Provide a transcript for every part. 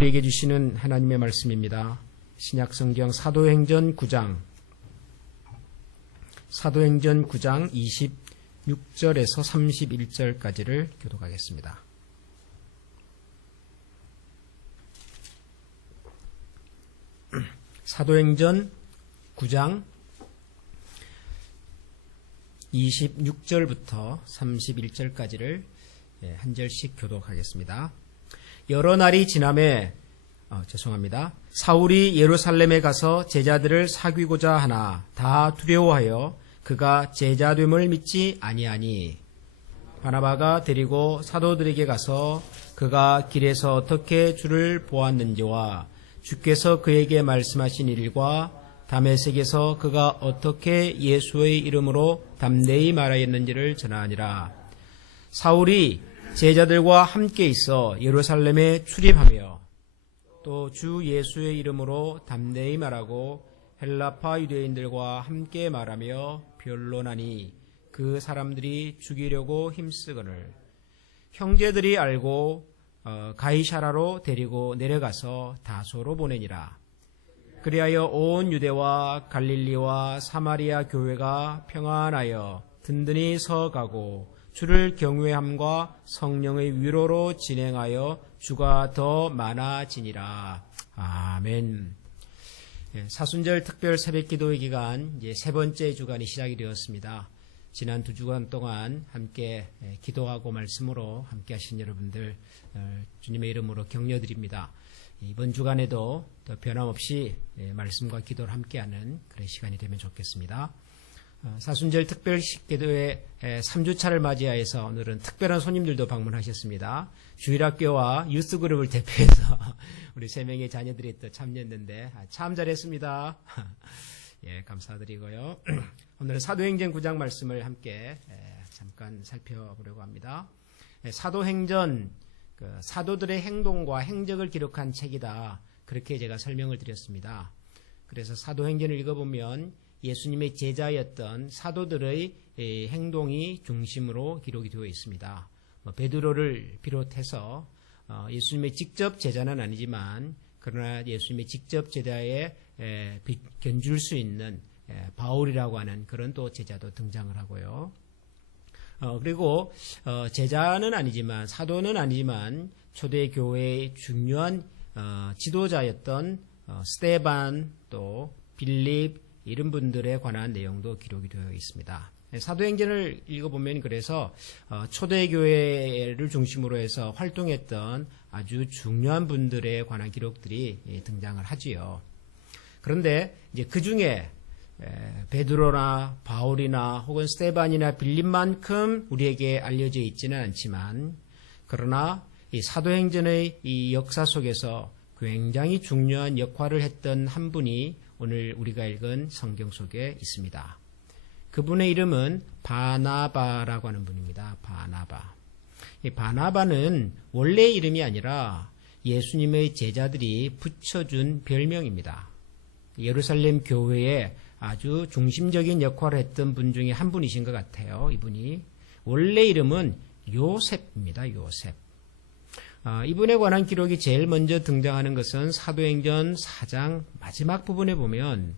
우리에게 주시는 하나님의 말씀입니다. 신약성경 사도행전 9장 26절에서 31절까지를 교독하겠습니다. 사도행전 9장 26절부터 31절까지를 한 절씩 교독하겠습니다. 여러 날이 지남에 사울이 예루살렘에 가서 제자들을 사귀고자 하나 다 두려워하여 그가 제자됨을 믿지 아니하니 바나바가 데리고 사도들에게 가서 그가 길에서 어떻게 주를 보았는지와 주께서 그에게 말씀하신 일과 다메섹에서 그가 어떻게 예수의 이름으로 담대히 말하였는지를 전하니라. 사울이 제자들과 함께 있어 예루살렘에 출입하며 또 주 예수의 이름으로 담대히 말하고 헬라파 유대인들과 함께 말하며 변론하니 그 사람들이 죽이려고 힘쓰거늘 형제들이 알고 가이사라로 데리고 내려가서 다소로 보내니라. 그리하여 온 유대와 갈릴리와 사마리아 교회가 평안하여 든든히 서가고 주를 경외함과 성령의 위로로 진행하여 주가 더 많아지니라. 아멘. 사순절 특별 새벽기도의 기간 이제 세 번째 주간이 시작이 되었습니다. 지난 2주간 동안 함께 기도하고 말씀으로 함께 하신 여러분들 주님의 이름으로 격려드립니다. 이번 주간에도 더 변함없이 말씀과 기도를 함께하는 그런 시간이 되면 좋겠습니다. 사순절 특별기도의 3주차를 맞이하여서 오늘은 특별한 손님들도 방문하셨습니다. 주일학교와 유스그룹을 대표해서 우리 3명의 자녀들이 또 참여했는데 참 잘했습니다. 예, 감사드리고요. 오늘은 사도행전 9장 말씀을 함께 잠깐 살펴보려고 합니다. 사도행전, 사도들의 행동과 행적을 기록한 책이다. 그렇게 제가 설명을 드렸습니다. 그래서 사도행전을 읽어보면 예수님의 제자였던 사도들의 행동이 중심으로 기록이 되어 있습니다. 베드로를 비롯해서 예수님의 직접 제자는 아니지만 그러나 예수님의 직접 제자에 견줄 수 있는 바울이라고 하는 그런 또 제자도 등장을 하고요. 그리고 제자는 아니지만 사도는 아니지만 초대교회의 중요한 지도자였던 스데반 또 빌립 이런 분들에 관한 내용도 기록이 되어 있습니다. 사도행전을 읽어보면 그래서 초대교회를 중심으로 해서 활동했던 아주 중요한 분들에 관한 기록들이 등장을 하지요. 그런데 이제 그 중에 베드로나 바울이나 혹은 스데반이나 빌립만큼 우리에게 알려져 있지는 않지만 그러나 이 사도행전의 이 역사 속에서 굉장히 중요한 역할을 했던 한 분이 오늘 우리가 읽은 성경 속에 있습니다. 그분의 이름은 바나바라고 하는 분입니다. 바나바. 이 바나바는 원래 이름이 아니라 예수님의 제자들이 붙여준 별명입니다. 예루살렘 교회에 아주 중심적인 역할을 했던 분 중에 한 분이신 것 같아요. 이분이 원래 이름은 요셉입니다. 요셉. 이분에 관한 기록이 제일 먼저 등장하는 것은 사도행전 4장 마지막 부분에 보면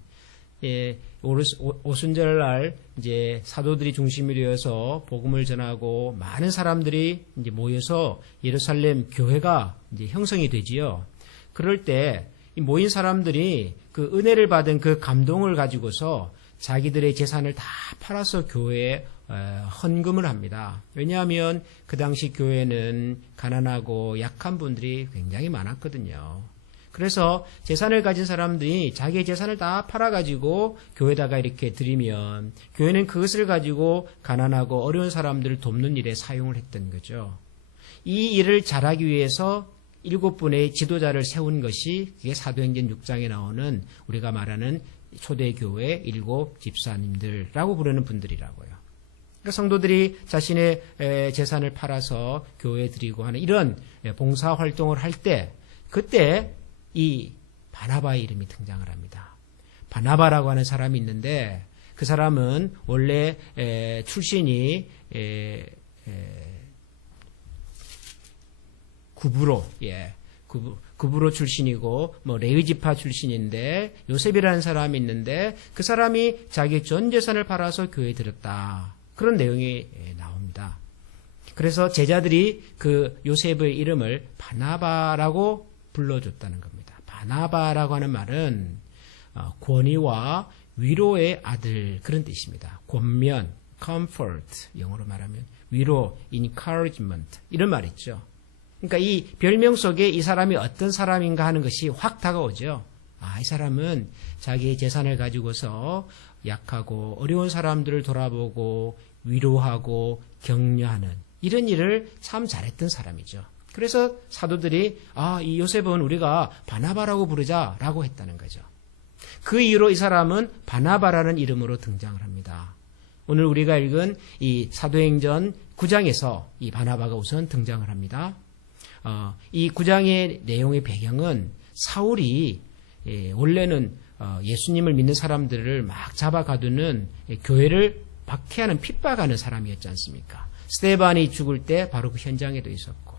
오순절날 이제 사도들이 중심이 되어서 복음을 전하고 많은 사람들이 이제 모여서 예루살렘 교회가 이제 형성이 되지요. 그럴 때 이 모인 사람들이 그 은혜를 받은 그 감동을 가지고서 자기들의 재산을 다 팔아서 교회에 헌금을 합니다. 왜냐하면 그 당시 교회는 가난하고 약한 분들이 굉장히 많았거든요. 그래서 재산을 가진 사람들이 자기의 재산을 다 팔아가지고 교회에다가 이렇게 드리면 교회는 그것을 가지고 가난하고 어려운 사람들을 돕는 일에 사용을 했던 거죠. 이 일을 잘하기 위해서 7분의 지도자를 세운 것이 그게 사도행전 6장에 나오는 우리가 말하는 초대교회 7 집사님들이라고 부르는 분들이라고요. 그러니까 성도들이 자신의 재산을 팔아서 교회에 드리고 하는 이런 봉사활동을 할 때 그때 이 바나바의 이름이 등장을 합니다. 바나바라고 하는 사람이 있는데 그 사람은 원래 출신이 구브로, 구브로 출신이고 뭐 레위 지파 출신인데 요셉이라는 사람이 있는데 그 사람이 자기 전 재산을 팔아서 교회에 들었다. 그런 내용이 나옵니다. 그래서 제자들이 그 요셉의 이름을 바나바라고 불러줬다는 겁니다. 바나바라고 하는 말은 권위와 위로의 아들 그런 뜻입니다. 권면, comfort, 영어로 말하면 위로, encouragement 이런 말 있죠. 그러니까 이 별명 속에 이 사람이 어떤 사람인가 하는 것이 확 다가오죠. 이 사람은 자기의 재산을 가지고서 약하고 어려운 사람들을 돌아보고 위로하고 격려하는 이런 일을 참 잘했던 사람이죠. 그래서 사도들이 이 요셉은 우리가 바나바라고 부르자라고 했다는 거죠. 그 이후로 이 사람은 바나바라는 이름으로 등장을 합니다. 오늘 우리가 읽은 이 사도행전 9장에서 이 바나바가 우선 등장을 합니다. 이 9장의 내용의 배경은 사울이 원래는 예수님을 믿는 사람들을 막 잡아가두는 교회를 박해하는 핍박하는 사람이었지 않습니까? 스데반이 죽을 때 바로 그 현장에도 있었고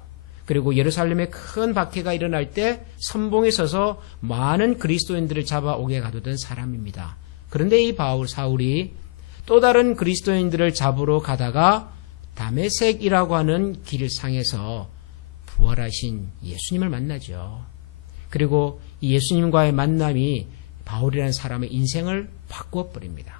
그리고 예루살렘에 큰 박해가 일어날 때 선봉에 서서 많은 그리스도인들을 잡아오게 가두던 사람입니다. 그런데 이 사울이 또 다른 그리스도인들을 잡으러 가다가 다메섹이라고 하는 길상에서 부활하신 예수님을 만나죠. 그리고 이 예수님과의 만남이 바울이라는 사람의 인생을 바꿔버립니다.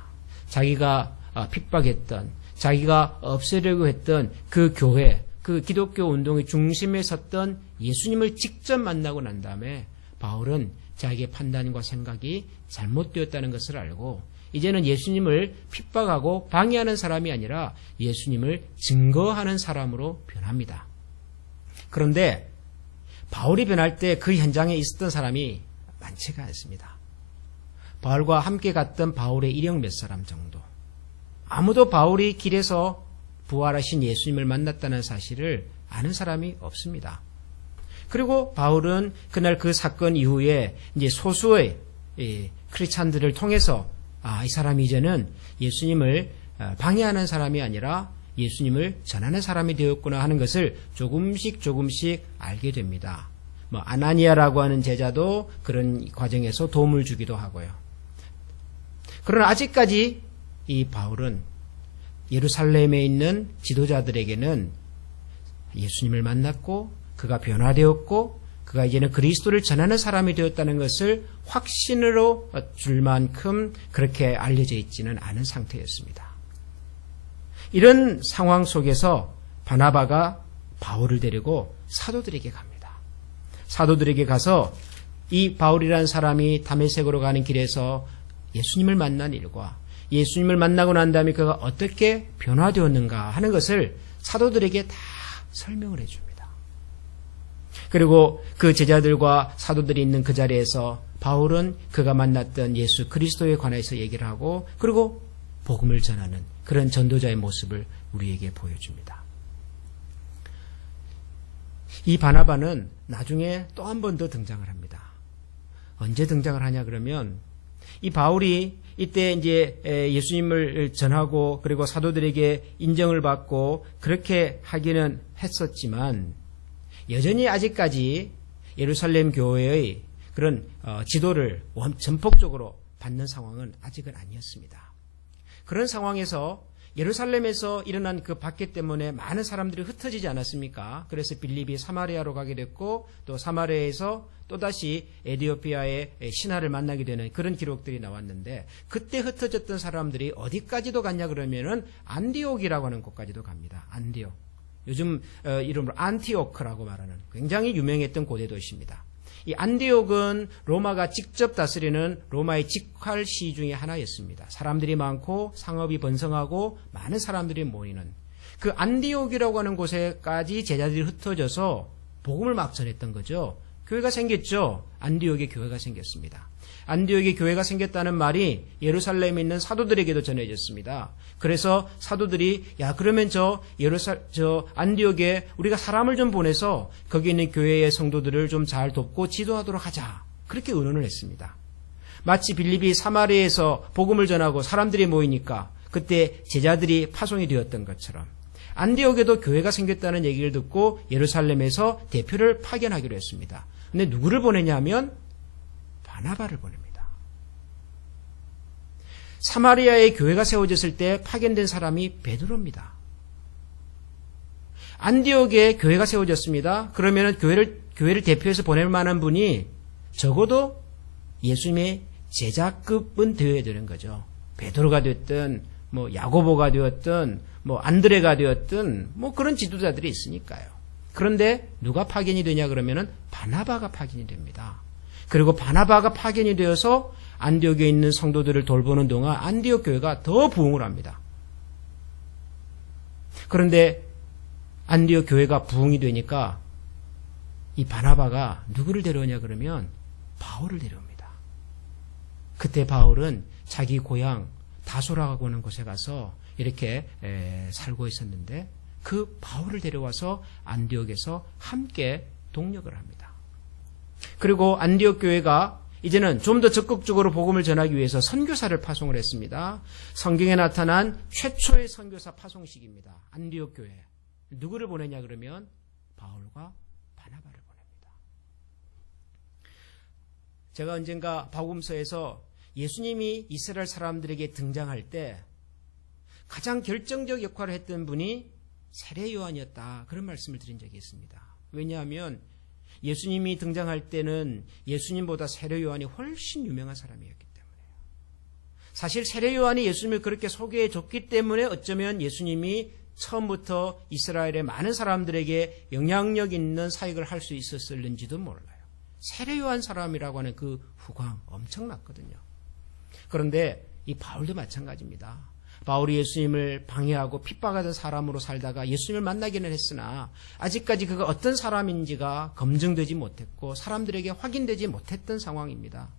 자기가 핍박했던, 자기가 없애려고 했던 그 교회, 그 기독교 운동의 중심에 섰던 예수님을 직접 만나고 난 다음에 바울은 자기의 판단과 생각이 잘못되었다는 것을 알고 이제는 예수님을 핍박하고 방해하는 사람이 아니라 예수님을 증거하는 사람으로 변합니다. 그런데 바울이 변할 때 그 현장에 있었던 사람이 많지가 않습니다. 바울과 함께 갔던 바울의 일행 몇 사람 정도. 아무도 바울이 길에서 부활하신 예수님을 만났다는 사실을 아는 사람이 없습니다. 그리고 바울은 그날 그 사건 이후에 이제 소수의 크리스찬들을 통해서 이 사람이 이제는 예수님을 방해하는 사람이 아니라 예수님을 전하는 사람이 되었구나 하는 것을 조금씩 알게 됩니다. 아나니아라고 하는 제자도 그런 과정에서 도움을 주기도 하고요. 그러나 아직까지 이 바울은 예루살렘에 있는 지도자들에게는 예수님을 만났고 그가 변화되었고 그가 이제는 그리스도를 전하는 사람이 되었다는 것을 확신으로 줄 만큼 그렇게 알려져 있지는 않은 상태였습니다. 이런 상황 속에서 바나바가 바울을 데리고 사도들에게 갑니다. 사도들에게 가서 이 바울이라는 사람이 다메섹으로 가는 길에서 예수님을 만난 일과 예수님을 만나고 난 다음에 그가 어떻게 변화되었는가 하는 것을 사도들에게 다 설명을 해줍니다. 그리고 그 제자들과 사도들이 있는 그 자리에서 바울은 그가 만났던 예수 그리스도에 관해서 얘기를 하고 그리고 복음을 전하는 그런 전도자의 모습을 우리에게 보여줍니다. 이 바나바는 나중에 또 한 번 더 등장을 합니다. 언제 등장을 하냐 그러면 이 바울이 이때 이제 예수님을 전하고 그리고 사도들에게 인정을 받고 그렇게 하기는 했었지만 여전히 아직까지 예루살렘 교회의 그런 지도를 전폭적으로 받는 상황은 아직은 아니었습니다. 그런 상황에서 예루살렘에서 일어난 그 박해 때문에 많은 사람들이 흩어지지 않았습니까? 그래서 빌립이 사마리아로 가게 됐고 또 사마리아에서 또다시 에티오피아의 신하를 만나게 되는 그런 기록들이 나왔는데 그때 흩어졌던 사람들이 어디까지도 갔냐 그러면은 안디옥이라고 하는 곳까지도 갑니다. 안디옥. 요즘 이름으로 안티오크라고 말하는 굉장히 유명했던 고대 도시입니다. 이 안디옥은 로마가 직접 다스리는 로마의 직할시 중에 하나였습니다. 사람들이 많고 상업이 번성하고 많은 사람들이 모이는 그 안디옥이라고 하는 곳에까지 제자들이 흩어져서 복음을 막 전했던 거죠. 교회가 생겼죠. 안디옥에 교회가 생겼습니다. 안디옥에 교회가 생겼다는 말이 예루살렘에 있는 사도들에게도 전해졌습니다. 그래서 사도들이 그러면 저 안디옥에 우리가 사람을 좀 보내서 거기 있는 교회의 성도들을 좀 잘 돕고 지도하도록 하자. 그렇게 의논을 했습니다. 마치 빌립이 사마리아에서 복음을 전하고 사람들이 모이니까 그때 제자들이 파송이 되었던 것처럼 안디옥에도 교회가 생겼다는 얘기를 듣고 예루살렘에서 대표를 파견하기로 했습니다. 근데 누구를 보내냐면 바나바를 보냅니다. 사마리아에 교회가 세워졌을 때 파견된 사람이 베드로입니다. 안디옥에 교회가 세워졌습니다. 그러면 교회를 대표해서 보낼 만한 분이 적어도 예수님의 제자급은 되어야 되는 거죠. 베드로가 됐든 야고보가 되었든 안드레가 되었든 그런 지도자들이 있으니까요. 그런데 누가 파견이 되냐 그러면은 바나바가 파견이 됩니다. 그리고 바나바가 파견이 되어서 안디옥에 있는 성도들을 돌보는 동안 안디옥 교회가 더 부흥을 합니다. 그런데 안디옥 교회가 부흥이 되니까 이 바나바가 누구를 데려오냐 그러면 바울을 데려옵니다. 그때 바울은 자기 고향 다소라고 하는 곳에 가서 이렇게 살고 있었는데 그 바울을 데려와서 안디옥에서 함께 동력을 합니다. 그리고 안디옥 교회가 이제는 좀 더 적극적으로 복음을 전하기 위해서 선교사를 파송을 했습니다. 성경에 나타난 최초의 선교사 파송식입니다. 안디옥 교회. 누구를 보내냐 그러면 바울과 바나바를 보냅니다. 제가 언젠가 복음서에서 예수님이 이스라엘 사람들에게 등장할 때 가장 결정적 역할을 했던 분이 세례 요한이었다. 그런 말씀을 드린 적이 있습니다. 왜냐하면 예수님이 등장할 때는 예수님보다 세례 요한이 훨씬 유명한 사람이었기 때문에요. 사실 세례 요한이 예수님을 그렇게 소개해 줬기 때문에 어쩌면 예수님이 처음부터 이스라엘의 많은 사람들에게 영향력 있는 사역을 할 수 있었을는지도 몰라요. 세례 요한 사람이라고 하는 그 후광 엄청났거든요. 그런데 이 바울도 마찬가지입니다. 바울이 예수님을 방해하고 핍박하던 사람으로 살다가 예수님을 만나기는 했으나 아직까지 그가 어떤 사람인지가 검증되지 못했고 사람들에게 확인되지 못했던 상황입니다.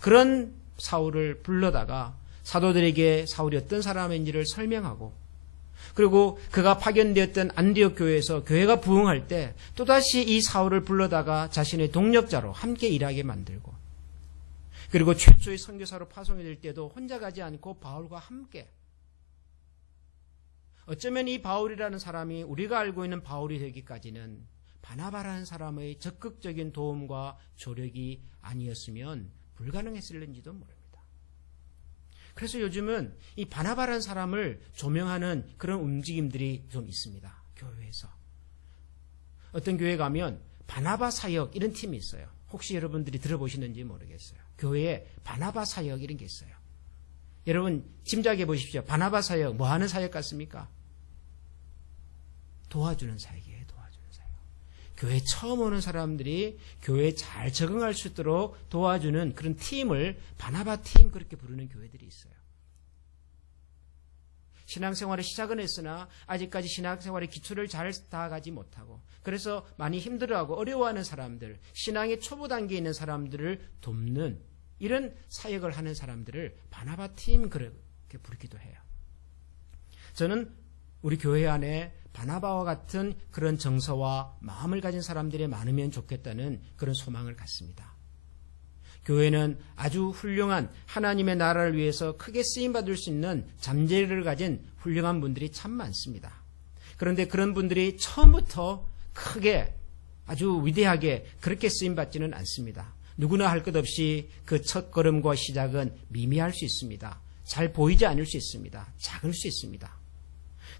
그런 사울을 불러다가 사도들에게 사울이 어떤 사람인지를 설명하고 그리고 그가 파견되었던 안디옥 교회에서 교회가 부흥할 때 또다시 이 사울을 불러다가 자신의 동력자로 함께 일하게 만들고 그리고 최초의 선교사로 파송이 될 때도 혼자 가지 않고 바울과 함께 어쩌면 이 바울이라는 사람이 우리가 알고 있는 바울이 되기까지는 바나바라는 사람의 적극적인 도움과 조력이 아니었으면 불가능했을는지도 모릅니다. 그래서 요즘은 이 바나바라는 사람을 조명하는 그런 움직임들이 좀 있습니다. 교회에서. 어떤 교회 가면 바나바 사역 이런 팀이 있어요. 혹시 여러분들이 들어보시는지 모르겠어요. 교회에 바나바 사역 이런 게 있어요. 여러분 짐작해 보십시오. 바나바 사역 뭐 하는 사역 같습니까? 도와주는 사역이에요. 도와주는 사역. 교회 처음 오는 사람들이 교회에 잘 적응할 수 있도록 도와주는 그런 팀을 바나바 팀 그렇게 부르는 교회들이 있어요. 신앙생활의 시작은 했으나 아직까지 신앙생활의 기초를 잘 다가지 못하고 그래서 많이 힘들어하고 어려워하는 사람들, 신앙의 초보 단계에 있는 사람들을 돕는 이런 사역을 하는 사람들을 바나바 팀 그렇게 부르기도 해요. 저는 우리 교회 안에 바나바와 같은 그런 정서와 마음을 가진 사람들이 많으면 좋겠다는 그런 소망을 갖습니다. 교회는 아주 훌륭한 하나님의 나라를 위해서 크게 쓰임받을 수 있는 잠재력을 가진 훌륭한 분들이 참 많습니다. 그런데 그런 분들이 처음부터 크게 아주 위대하게 그렇게 쓰임받지는 않습니다. 누구나 할 것 없이 그 첫 걸음과 시작은 미미할 수 있습니다. 잘 보이지 않을 수 있습니다. 작을 수 있습니다.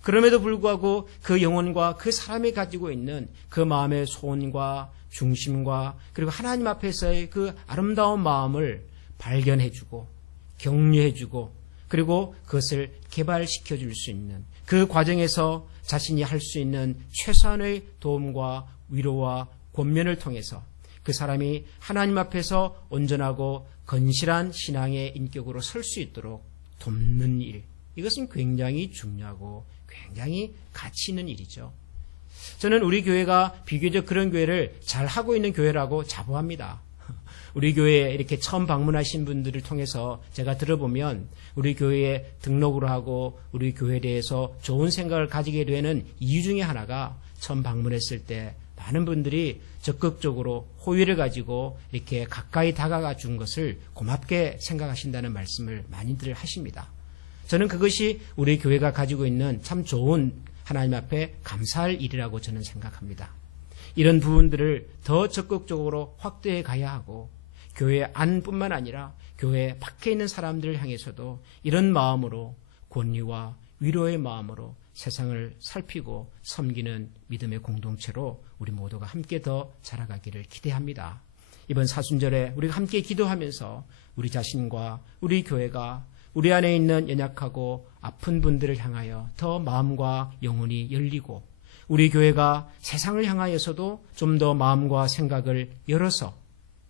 그럼에도 불구하고 그 영혼과 그 사람이 가지고 있는 그 마음의 소원과 중심과 그리고 하나님 앞에서의 그 아름다운 마음을 발견해주고 격려해주고 그리고 그것을 개발시켜 줄 수 있는 그 과정에서 자신이 할 수 있는 최소한의 도움과 위로와 권면을 통해서 그 사람이 하나님 앞에서 온전하고 건실한 신앙의 인격으로 설 수 있도록 돕는 일. 이것은 굉장히 중요하고 굉장히 가치 있는 일이죠. 저는 우리 교회가 비교적 그런 교회를 잘 하고 있는 교회라고 자부합니다. 우리 교회에 이렇게 처음 방문하신 분들을 통해서 제가 들어보면 우리 교회에 등록을 하고 우리 교회에 대해서 좋은 생각을 가지게 되는 이유 중에 하나가 처음 방문했을 때 많은 분들이 적극적으로 호의를 가지고 이렇게 가까이 다가가 준 것을 고맙게 생각하신다는 말씀을 많이들 하십니다. 저는 그것이 우리 교회가 가지고 있는 참 좋은 하나님 앞에 감사할 일이라고 저는 생각합니다. 이런 부분들을 더 적극적으로 확대해 가야 하고 교회 안뿐만 아니라 교회 밖에 있는 사람들을 향해서도 이런 마음으로 권위와 위로의 마음으로 세상을 살피고 섬기는 믿음의 공동체로 우리 모두가 함께 더 자라가기를 기대합니다. 이번 사순절에 우리가 함께 기도하면서 우리 자신과 우리 교회가 우리 안에 있는 연약하고 아픈 분들을 향하여 더 마음과 영혼이 열리고 우리 교회가 세상을 향하여서도 좀 더 마음과 생각을 열어서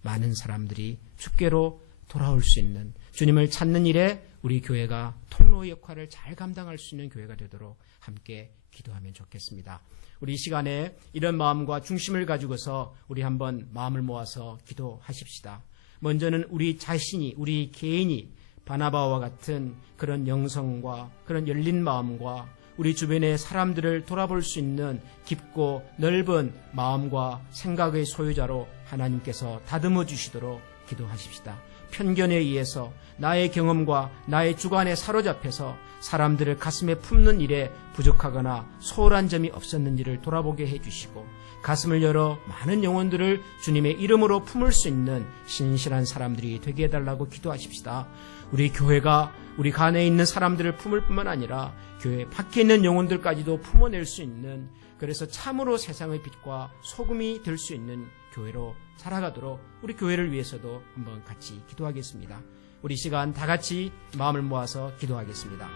많은 사람들이 주께로 돌아올 수 있는 주님을 찾는 일에 우리 교회가 통로 역할을 잘 감당할 수 있는 교회가 되도록 함께 기도하면 좋겠습니다. 우리 이 시간에 이런 마음과 중심을 가지고서 우리 한번 마음을 모아서 기도하십시다. 먼저는 우리 자신이, 우리 개인이 바나바와 같은 그런 영성과 그런 열린 마음과 우리 주변의 사람들을 돌아볼 수 있는 깊고 넓은 마음과 생각의 소유자로 하나님께서 다듬어 주시도록 기도하십시다. 편견에 의해서 나의 경험과 나의 주관에 사로잡혀서 사람들을 가슴에 품는 일에 부족하거나 소홀한 점이 없었는지를 돌아보게 해주시고 가슴을 열어 많은 영혼들을 주님의 이름으로 품을 수 있는 신실한 사람들이 되게 해달라고 기도하십시다. 우리 교회가 우리 간에 있는 사람들을 품을 뿐만 아니라 교회 밖에 있는 영혼들까지도 품어낼 수 있는, 그래서 참으로 세상의 빛과 소금이 될 수 있는 교회로 살아가도록 우리 교회를 위해서도 한번 같이 기도하겠습니다. 우리 시간 다 같이 마음을 모아서 기도하겠습니다.